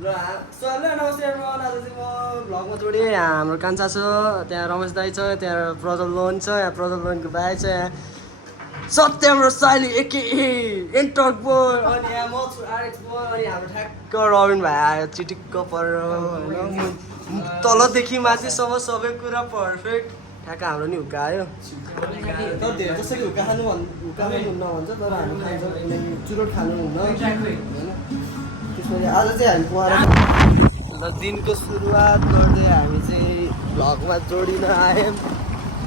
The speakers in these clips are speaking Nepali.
नमस्ते एभ्रिवान। आज चाहिँ म भ्लगमा जोडेँ। हाम्रो कान्छा छ, त्यहाँ रमेश दाई छ, त्यहाँ प्रज्वल लोन छ, यहाँ प्रज्वल लोनको भाइ छ, यहाँ सत्यम र साइली एके एन्टक बोय, अनि यहाँ म छु आरएक्स बोय, अनि हाम्रो ठ्याक्क रबिन भाइ आयो चिटिक्क परेर होइन। तलदेखि माथिसम्म सबै कुरा पर्फेक्ट। ठ्याक्क हाम्रो नि हुक्का आयो। तर धेरै जस्तो कि हुक्का खानु हुक्का पनि हुन्न भन्छ, तर हामी खान्छौँ किनकि चुरोट खानु हुन्न होइन। त्यसपछि आज चाहिँ हामी पुवार ल दिनको सुरुवात गर्दै हामी चाहिँ भ्लगमा जोडिन आयौँ।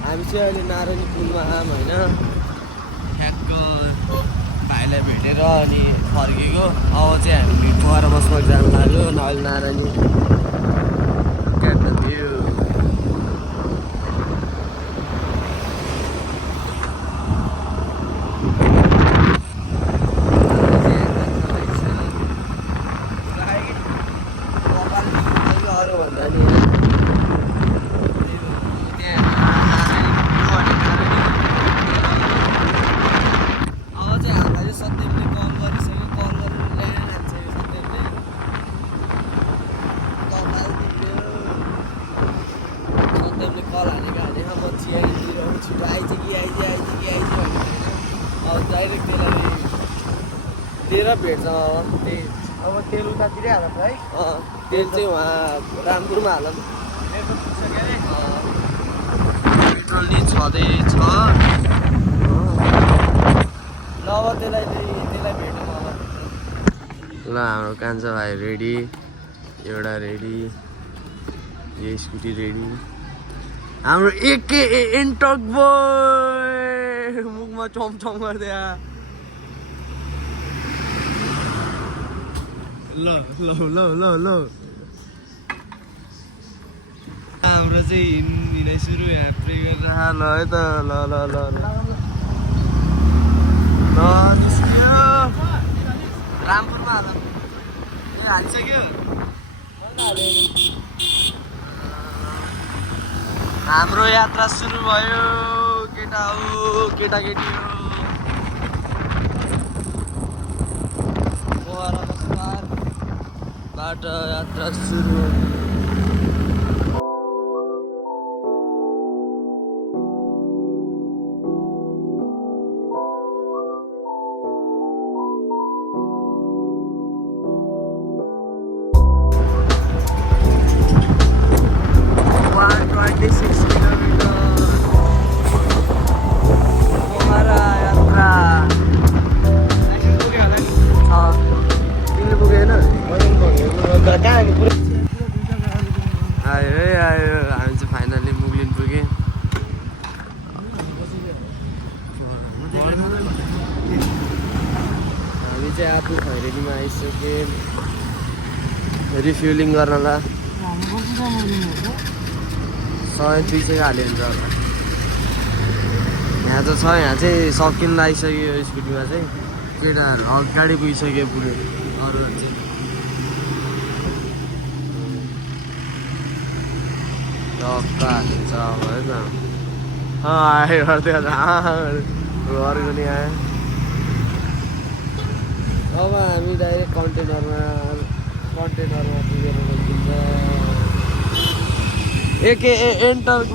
हामी चाहिँ अहिले नारायणी पुलमा आयौँ होइन। ठ्याक्क भाइलाई भेटेर अनि फर्केको। अब चाहिँ हामी पुवार बसमा जानु लाग्यो अहिले नारायणी। Get the view. तेल भेट्छ त्यही अब तेल उतातिरै हाल्छ है। तेल चाहिँ उहाँ रामपुरमा हाल्छ। पेट्रोल नि छँदैछ। ल अब त्यसलाई भेटौँ अब। ल हाम्रो कान्छा भाइ रेडी, एउटा रेडी, यो स्कुटी रेडी। हाम्रो एके एन्टक बोय मुखमा चमचम गर्दै ल ल ल ल ल हाम्रो चाहिँ हिँडाइ सुरु यहाँ प्रे गरेर ल है त ल ल ल ल रामपुरमा हाल ए हालिसक्यो। हाम्रो यात्रा सुरु भयो केटा हो केटाकेटी हो। बाट यात्रा सुरु। आयो हामी चाहिँ फाइनली मुगलिन पुग्यौँ। हामी चाहिँ आफू खैरेनीमा आइसक्यौँ रिफ्युलिङ गर्नलाई। 100-200 हाल्यो हुन्छ होला। यहाँ त छ, यहाँ चाहिँ सकिन लागिसक्यो स्कुटीमा चाहिँ। केटाहरू अगाडि पुगिसक्यो पुग्यो अरू चाहिँ। टक्का हालिन्छ अब है त। आयो गर्दै घरको नि आयो। अब हामी डाइरेक्ट कन्टेनरमा पुगेर निस्किन्छ। एके एन्टक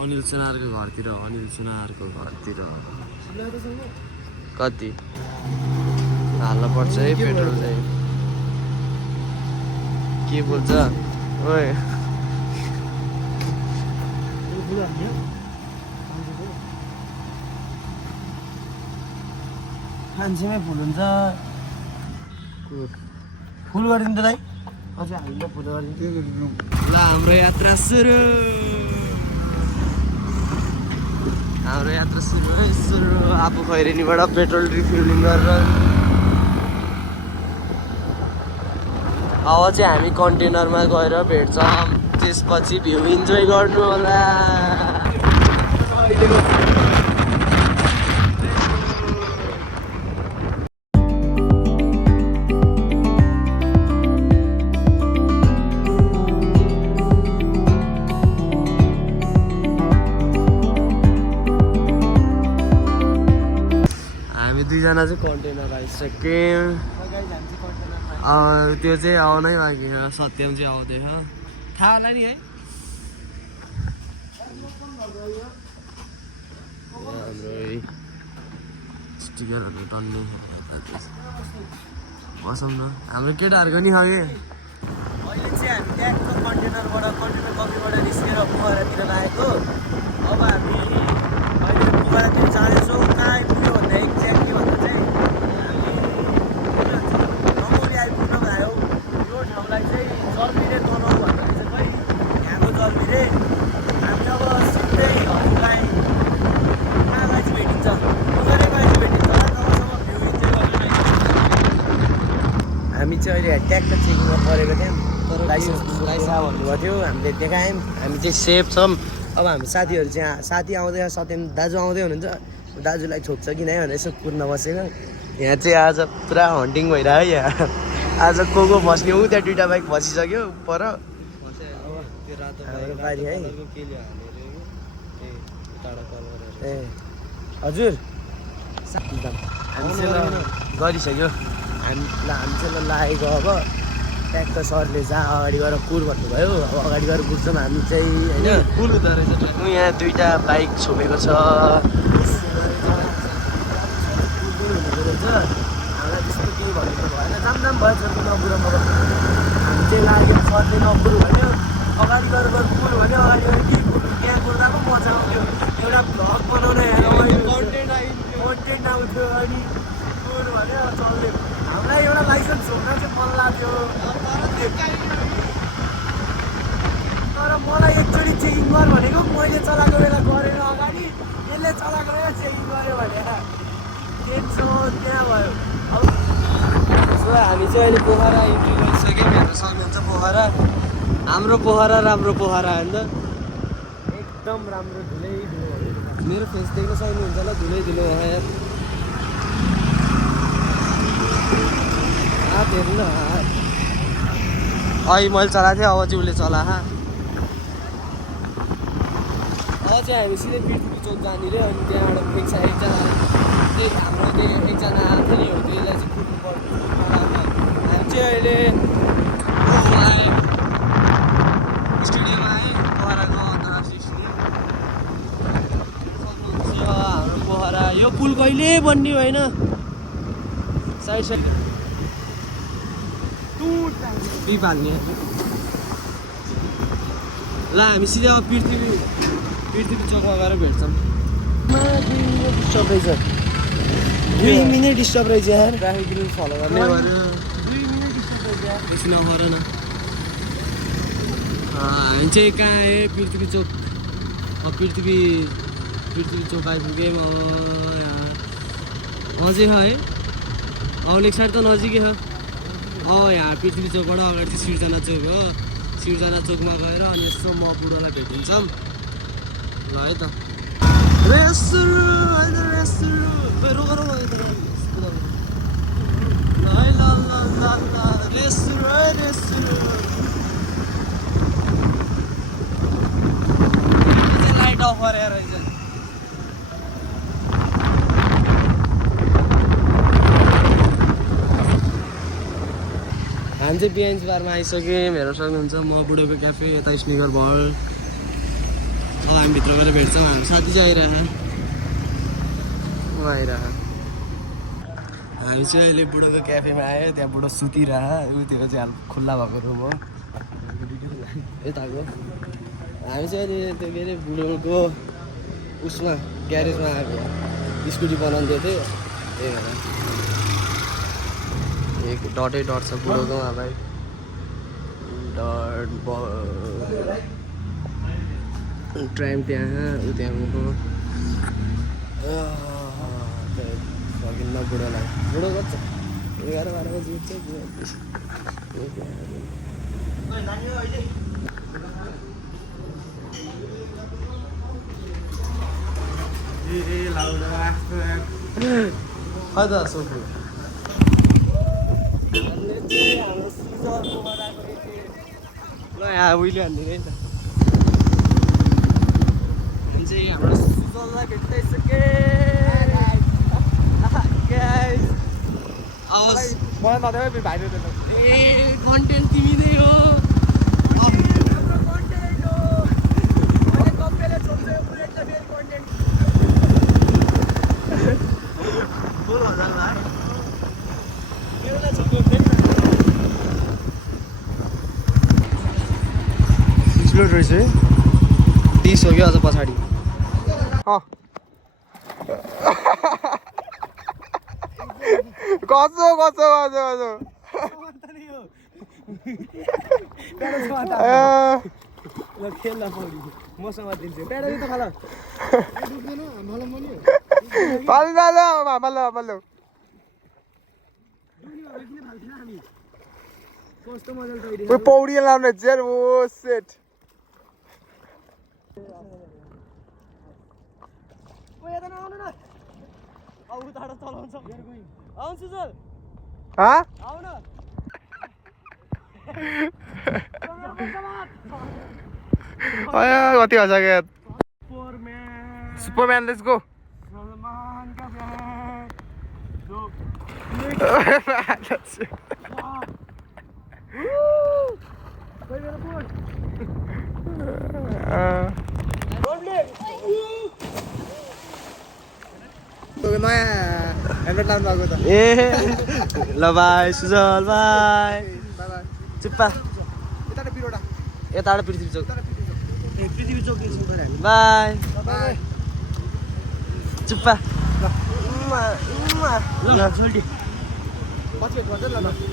अनिल सुनारको घरतिर कति हाल्नु पर्छ है पेट्रोल चाहिँ। के बोल्छ ओए मान्छेमै फुल हुन्छ। फुल गरिदिनु त दाइ अझै हामीले फुल गरिदिनु। ल हाम्रो यात्रा सुरु आफू खैरेनीबाट पेट्रोल रिफ्युलिङ गरेर। अब चाहिँ हामी कन्टेनरमा गएर भेट्छौँ। त्यसपछि भ्यू इन्जोय गर्नु होला। हामी दुईजना चाहिँ कन्टेनर आइसक्यो। आइसक्यो त्यो चाहिँ आउनै बाँकी छ सत्यम चाहिँ आउँदैछ थाहा होला नि है हाम्रो स्टिकरहरू टन्ने बसौँ न हाम्रो केटाहरूको नि खगे अहिले चाहिँ हामी ट्याक्क कन्टेनर कफीबाट निस्केर पोखरातिर लागेको अब हामी अहिले पोखरातिर जाँदैछौँ कहाँ आइपुग्यो भन्दा एक्ज्याक्टली भन्दा चाहिँ नमौरी आइपुग्नु भयो यो ठाउँलाई चाहिँ जलबिरे तनौ भन्दो रहेछ खै यहाँको जलबिरे हामी अब सिधै हरिलाई कहाँलाई चाहिँ भेटिन्छ पोखरेमा चाहिँ भेटिन्छ तबसम्म भ्यू इन्जोय गर्नु हामी चाहिँ अहिले ट्याक्क चेकिङमा परेको थियौँ लाइसेन्स भन्नुभएको थियो हामीले देखायौँ हामी चाहिँ सेफ छौँ अब हामी साथीहरू चाहिँ साथी आउँदै सत्यम दाजु आउँदै हुनुहुन्छ दाजुलाई छोप्छ कि नै भनेर यसो कुर्न बसेको यहाँ चाहिँ आज पुरा हन्टिङ भइरह्यो यहाँ आज को बस्ने हो त्यहाँ दुइटा बाइक बसिसक्यो पर पारी है ए हजुर हामी गरिसक्यो हामी चाहिँ लागेको अब ट्याक्क सरले जहाँ अगाडि गएर कुर भन्नुभयो अब अगाडि गएर कुर्छौँ हामी चाहिँ होइन कुर हुँदो रहेछ यहाँ दुइटा बाइक छोपेको छ हामीलाई त्यस्तो केही भनेको भएन जाम भयो सर नपुरा म हामी चाहिँ लाग्यो सरले नपुर भन्यो अगाडि गएर कुर भन्यो अगाडि गएर के कुर त्यहाँ कुर्दा पो मजा आउँथ्यो एउटा भ्लग बनाउने कन्टेन्ट आउँथ्यो अनि कुर भन्यो चल्दै हामीलाई एउटा लाइसेन्स छोड्न चाहिँ मन लाग्थ्यो तर मलाई एकचोटि चेकिङ गर भनेको मैले चलाएको बेला गरेर अगाडि यसले चलाएको बेला चेकिङ गऱ्यो भनेर टेन्सन त्यहाँ भयो अब सो हामी चाहिँ अहिले पोखरा इन्ट्री गरिसक्यौँ हेर्न सक्नुहुन्छ पोखरा हाम्रो पोखरा राम्रो पोखरा होइन त एकदम राम्रो धुलै धुलो मेरो फेस देख्न सक्नुहुन्छ होला धुलै धुलो यहाँ हात हेर्नु न अहिले मैले चलाएको थिएँ अब चाहिँ उसले चला अब चाहिँ हामी सिधै पृथ्वी चोक जाने रे अनि त्यहाँबाट एकजना हाम्रो एकजना आफैले हो त्यसलाई चाहिँ कुद्नु पर्छ हामी चाहिँ अहिले स्टेडियम आएँ पोखराको अन्तर्राष्ट्रिय स्टेडियम हाम्रो पोखरा यो पुल कहिले बन्ने होइन साइड पाल्ने ल हामी सिधै अब पृथ्वी चोकमा गएर भेट्छौँ 2 मिनट स्टप रहेछ यार ट्राफिक रुल फलो गर्ने भएर 2 मिनट स्टप रहेछ बेसी नगर न हामी चाहिँ कहाँ आयो पृथ्वी चोक पृथ्वी चोक आइपुग्यौँ अझै है आउने साइड त नजिकै छ यहाँ पृथ्वी चोकबाट अगाडि चाहिँ सिर्जना चोक हो सिर्जना चोकमा गएर अनि यसो म बुढोलाई भेटिन्छौँ ल है त लाइट अफ गरेर रहेछ हामी चाहिँ बिएन्च बारमा आइसक्यौँ हेर्न सक्नुहुन्छ म बुढोको क्याफे यता स्निकर भल अब हामी भित्र गएर भेट्छौँ हाम्रो साथी चाहिँ आइरह हामी चाहिँ अहिले बुढोको क्याफेमा आयो त्यहाँ बुढो सुतिरह ऊ त्यो चाहिँ खुल्ला भएको रुम हो यताको हामी चाहिँ अहिले त्यो के अरे बुढोको उसमा ग्यारेजमा आएको स्कुटी बनाउनु दिएको थियो त्यही भएर एक डटै डट छ बुढोकोमा भाइ डट ट्राइम त्यहाँ ऊ त्यहाँको सकिन्न बुढोलाई बुढो गर्छ 11-12 बजी उठ्छ खै त सोफु ल यहाँ उहिले हानिदिने है त हामी चाहिँ हाम्रो सुजललाई भेट्दैछ के आवाज मलाई नदेऊ भाइरल हुँदैन ए कन्टेन्ट तिमी नै हो एक्सप्लोर रहेछ है 30 हो क्या अझ पछाडि कसो कसो कसो कसो खेल्न पौडी मसँग दिन्छु प्याडा त खाला कस्तो मजाले पौडी लाउने चेयर ओ सेट आउँछु सर आउ न कति हजार क्या सुपरम्यान लेट्स गो नयाँ हेलमेट लाउनु भएको त ए ल बाई सुजल बाई चुप्पा यताबाट पृथ्वी चोक बाई चुप्पा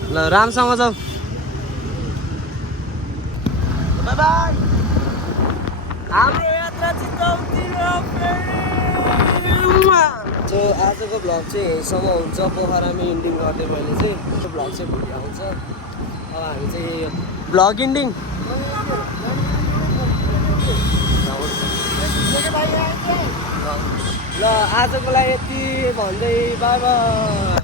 ल रामसँग जाऊ बाई बाई हाम्रो यात्रा सो आजको भ्लग चाहिँ यहीँसम्म हुन्छ पोखरामै इन्डिङ गर्दै मैले चाहिँ त्यो भ्लग चाहिँ भोलि आउँछ अब हामी चाहिँ भ्लग इन्डिङ ल आजको लागि यति भन्दै बाई बाई